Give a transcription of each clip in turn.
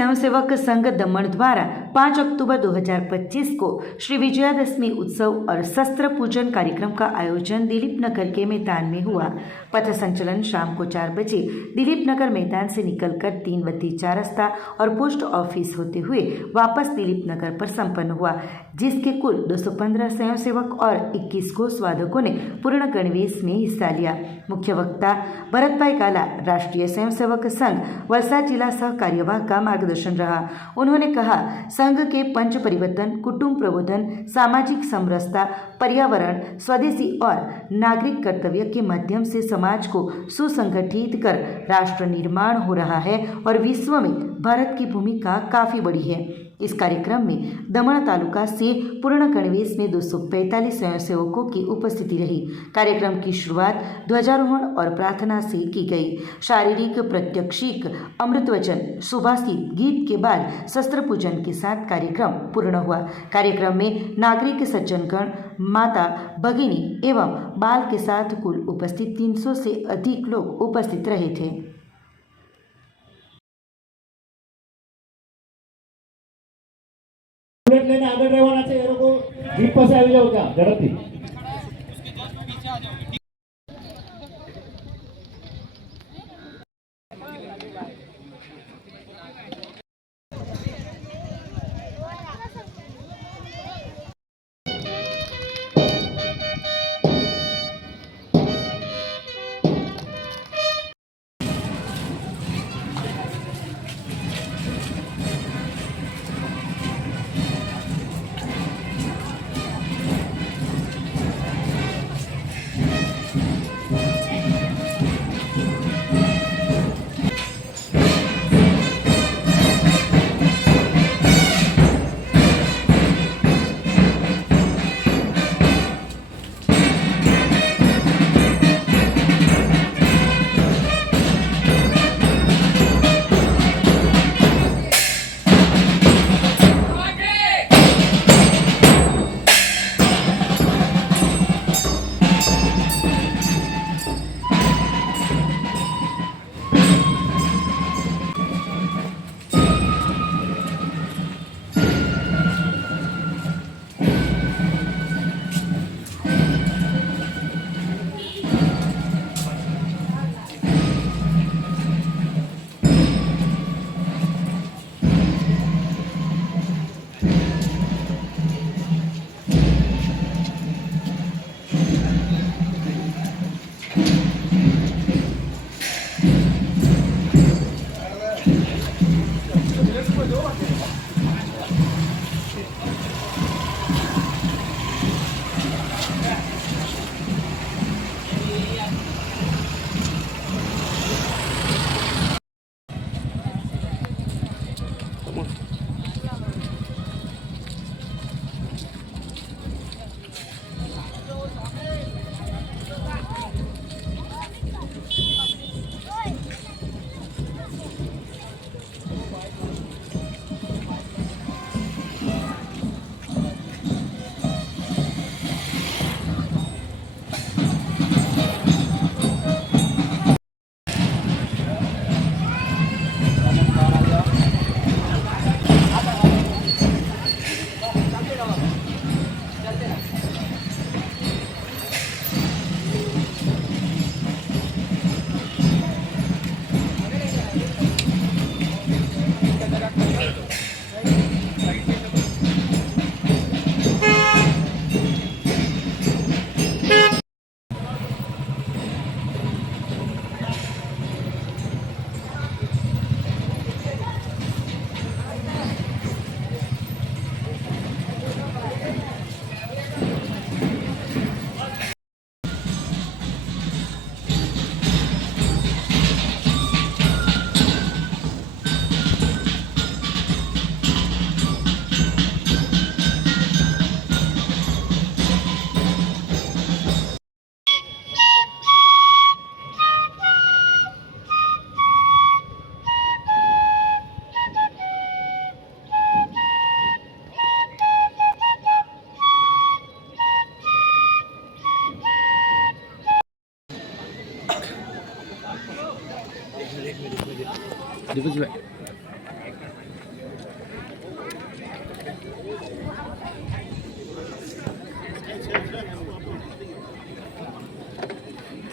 स्वयंसेवक संघ दमन द्वारा 5 अक्टूबर 2025 को श्री विजयादशमी उत्सव और शस्त्र पूजन कार्यक्रम का आयोजन दिलीप नगर के मैदान में हुआ। पथ संचलन शाम को चार बजे दिलीप नगर मैदान से निकलकर तीन बत्ती चार रास्ता और पोस्ट ऑफ़िस होते हुए वापस दिलीप नगर पर संपन्न हुआ, जिसके कुल 215 स्वयंसेवक और 21 घोषवादकों ने पूर्ण गणवेश में हिस्सा लिया। मुख्य वक्ता भरत भाई काला राष्ट्रीय स्वयंसेवक संघ, वलसाड जिला सह कार्यवाह का मार्गदर्शन रहा। उन्होंने कहा, संघ के पंच परिवर्तन, कुटुंब प्रबोधन, सामाजिक समरसता, पर्यावरण, स्वदेशी और नागरिक कर्तव्य के माध्यम से समाज को सुसंगठित कर राष्ट्र निर्माण हो रहा है और विश्व में भारत की भूमिका काफ़ी बड़ी है। इस कार्यक्रम में दमन तालुका से पूर्ण गणवेश में 245 स्वयंसेवकों की उपस्थिति रही। कार्यक्रम की शुरुआत ध्वजारोहण और प्रार्थना से की गई। शारीरिक प्रत्यक्षिक अमृत वचन सुभाषित गीत के बाद शस्त्र पूजन के साथ कार्यक्रम पूर्ण हुआ। कार्यक्रम में नागरिक सज्जनगण, माता, भगिनी एवं बाल के साथ कुल उपस्थित 300 से अधिक लोग उपस्थित रहे थे। રહેવાના છે એ લોકો જીપ પાસે આવી જાવ ત્યાં ઝડપથી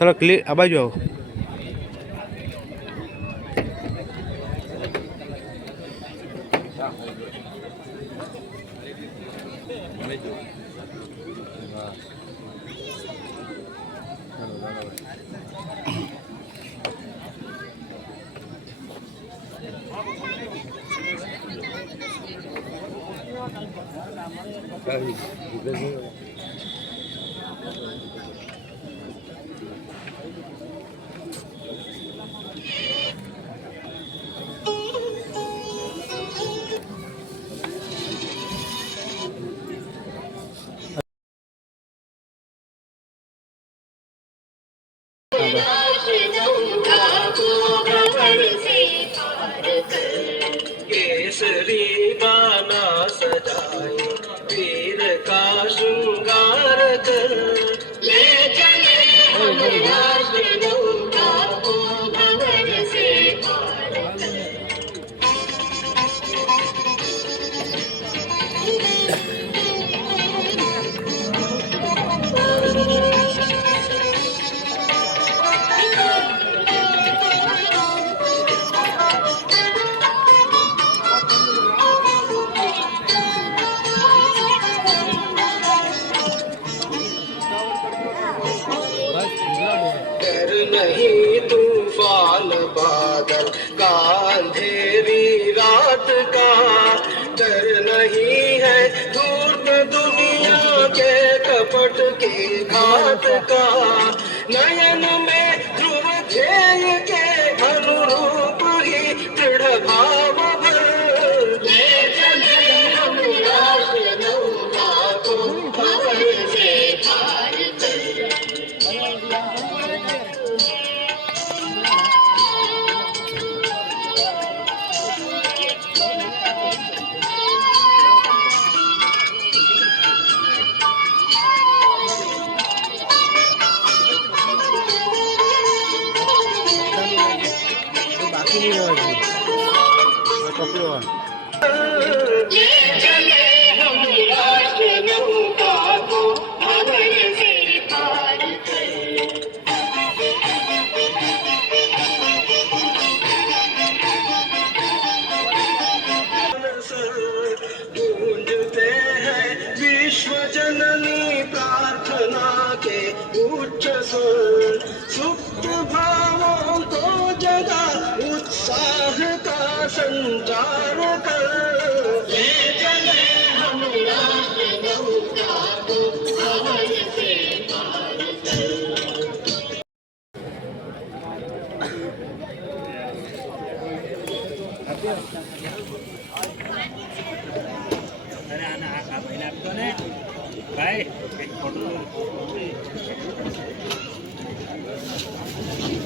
થોડાક લે આ બાજુ આવો ले चले हम राष्ट्र का চিনি না আর কপি ওয়ান सुप्त भावों को जगा उत्साह का संचार कर ले चले हम राष्ट्र नौका को भवन से पार कर यहाँ पर कितने सारे पेपर हैं ये राइफल नहीं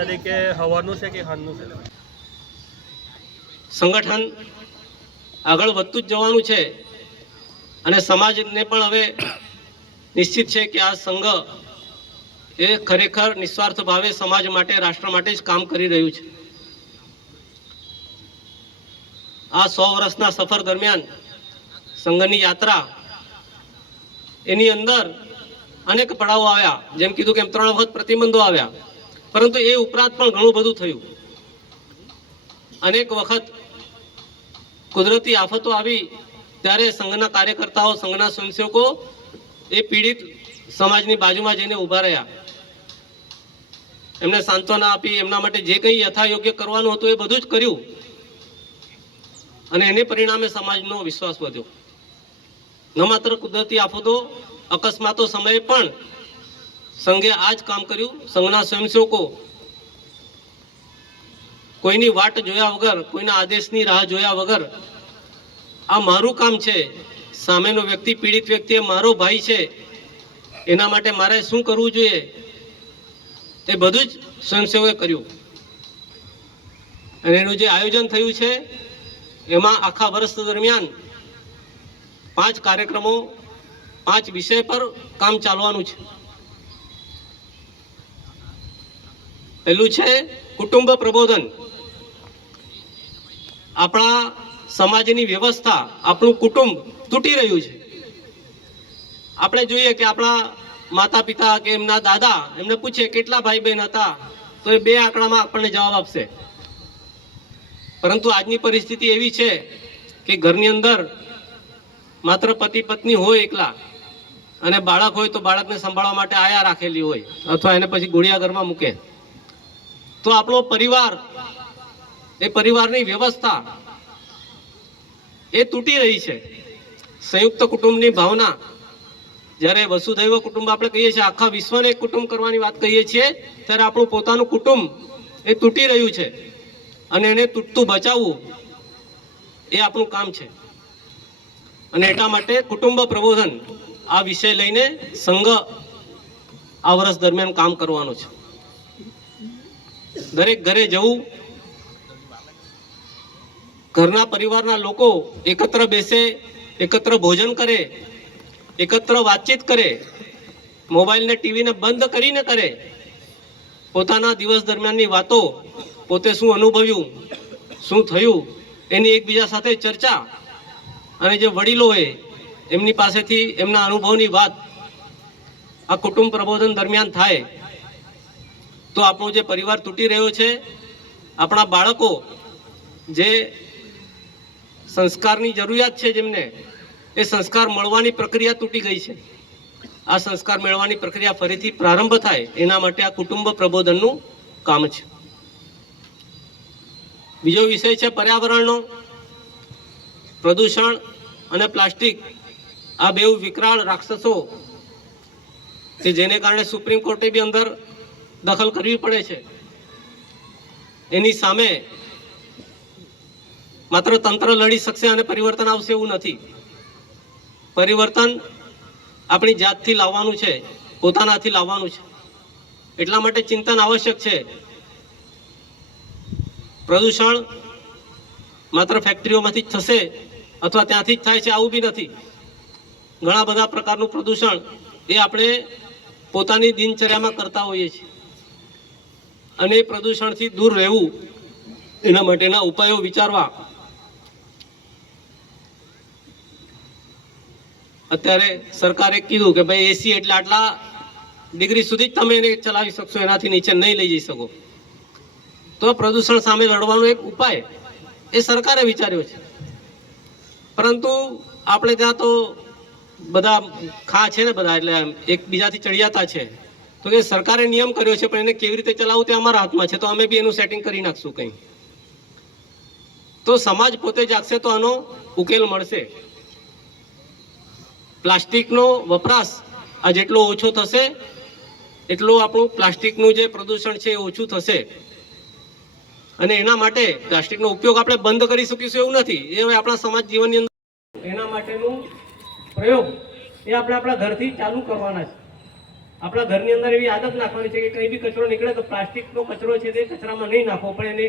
તારીખે હવાનું છે કે હાનનું છે? સંગઠન આગળ વધતું જ જવાનું છે અને સમાજને પણ હવે નિશ્ચિત છે કે આ સંઘ એ ખરેખર નિસ્વાર્થ ભાવે સમાજ માટે, રાષ્ટ્ર માટે જ કામ કરી રહ્યું છે. આ સો વર્ષના સફર દરમિયાન સંઘની યાત્રા એની અંદર અનેક પડાવો આવ્યા. જેમ કીધું કે એમ ત્રણ વખત પ્રતિબંધો આવ્યા. પરંતુ એ ઉપરાંત પણ ઘણું બધું થયું. અનેક વખત કુદરતી આફતો આવી, ત્યારે સંઘના કાર્યકર્તાઓ, સંઘના સ્વયંસેવકો એ પીડિત સમાજની બાજુમાં જઈને ઊભા રહ્યા. એમને સાંત્વના આપી, એમના માટે જે કંઈ યથાયોગ્ય કરવાનું હતું એ બધું જ કર્યું. અને એને પરિણામે સમાજનો વિશ્વાસ વધ્યો. ન માત્ર કુદરતી આફતો, અકસ્માતો સમયે પણ સંઘે આ જ કામ કર્યું. સંઘના સ્વયંસેવકો કોઈની વાટ જોયા વગર, કોઈના આદેશની રાહ જોયા વગર આ મારું કામ છે. સામેનો વ્યક્તિ, પીડિત વ્યક્તિ એ મારો ભાઈ છે. એના માટે મારે શું કરવું જોઈએ? તે બધું જ સ્વયંસેવકે કર્યું. અને એનું જે આયોજન થયું છે, એમાં આખા વર્ષ દરમિયાન પાંચ કાર્યક્રમો, પાંચ વિષય પર કામ ચાલવાનું છે. પહેલું છે કુટુંબ પ્રબોધન. આપણા સમાજની વ્યવસ્થા, આપણું કુટુંબ તૂટી રહ્યું છે. આપણે જોઈએ કે આપણા માતા પિતા કે એમના દાદા એમને પૂછે કેટલા ભાઈ બહેન હતા, તો એ બે આંકડામાં આપણને જવાબ આપશે. પરંતુ આજની પરિસ્થિતિ એવી છે કે ઘરની અંદર માત્ર પતિ પત્ની હોય એકલા અને બાળક હોય તો બાળકને સંભાળવા માટે આયા રાખેલી હોય અથવા એને પછી ગોળિયા ઘરમાં મૂકે. તો આપણો પરિવાર, એ પરિવારની વ્યવસ્થા એ તૂટી રહી છે. સંયુક્ત કુટુંબની ભાવના, જ્યારે વસુધૈવ કુટુંબ આપણે કહીએ છીએ, આખા વિશ્વને એક કુટુંબ કરવાની વાત કહીએ છીએ, ત્યારે આપણું પોતાનું કુટુંબ એ તૂટી રહ્યું છે અને એને તૂટતું બચાવવું એ આપણું કામ છે. અને એટલા માટે કુટુંબ પ્રબોધન આ વિષય લઈને સંઘ આ વર્ષ દરમિયાન કામ કરવાનું છે. દરેક ઘરે જવું, ઘરના પરિવારના લોકો એકત્ર બેસે, એકત્ર ભોજન કરે, એકત્ર વાતચીત કરે મોબાઈલને ટીવીને બંધ કરીને કરે. પોતાના દિવસ દરમિયાનની વાતો પોતે શું અનુભવ્યું, શું થયું, એની એકબીજા સાથે ચર્ચા. અને જે વડીલો હોય, એમની પાસેથી એમના અનુભવની વાત આ કુટુંબ પ્રબોધન દરમિયાન થાય. તો આપણો જે પરિવાર તૂટી રહ્યો છે, આપણા બાળકો જે સંસ્કારની જરૂરિયાત છે જેમને, એ સંસ્કાર મળવાની પ્રક્રિયા તૂટી ગઈ છે. આ સંસ્કાર મેળવવાની પ્રક્રિયા ફરીથી પ્રારંભ થાય, એના માટે આ કુટુંબ પ્રબોધનનું કામ છે. બીજો વિષય છે પર્યાવરણનો. પ્રદૂષણ અને પ્લાસ્ટિક, આ બેઉ વિકરાળ રાક્ષસો, કે જેને કારણે સુપ્રીમ કોર્ટે બી અંદર દખલ કરવી પડે છે. એની સામે માત્ર તંત્ર લડી શકશે અને પરિવર્તન આવશે એવું નથી. પરિવર્તન આપણી જાતથી લાવવાનું છે, પોતાનાથી લાવવાનું છે. એટલા માટે ચિંતન આવશ્યક છે. પ્રદૂષણ માત્ર ફેક્ટરીઓમાંથી જ થશે અથવા ત્યાંથી જ થાય છે આવું બી નથી. ઘણા બધા પ્રકારનું પ્રદૂષણ એ આપણે પોતાની દિનચર્યામાં કરતા હોઈએ છીએ. અને એ પ્રદૂષણથી દૂર રહેવું એના માટેના ઉપાયો વિચારવા. અત્યારે સરકારે કીધું કે ભાઈ એસી એટલે આટલા ડિગ્રી સુધી જ તમે એને ચલાવી શકશો, એનાથી નીચે નહીં લઈ જઈ શકો. તો પ્રદૂષણ સામે લડવાનો એક ઉપાય એ સરકારે વિચાર્યો છે. પરંતુ આપણે ત્યાં તો બધા ખા છે ને બધા એટલે એકબીજાથી ચડિયાતા છે. તો કે સરકારે નિયમ કર્યો છે, પણ એને કેવી રીતે ચલાવવું તે અમારા હાથમાં છે, તો અમે બી એનું સેટિંગ કરી નાખશું કંઈ. તો સમાજ પોતે જાગશે તો આનો ઉકેલ મળશે. પ્લાસ્ટિકનો વપરાશ આ જેટલો ઓછો થશે, એટલું આપણું પ્લાસ્ટિકનું જે પ્રદૂષણ છે એ ઓછું થશે. અને એના માટે પ્લાસ્ટિકનો ઉપયોગ આપણે બંધ કરી શકીશું એવું નથી. એ હવે આપણા સમાજ જીવનની અંદર એના માટેનું પ્રયોગ એ આપણે આપણા ઘરથી ચાલુ કરવાના છે. આપણા ઘરની અંદર એવી આદત નાખવાની છે કે કંઈ બી કચરો નીકળે તો પ્લાસ્ટિકનો કચરો છે તે કચરામાં નહીં નાખવો, પણ એને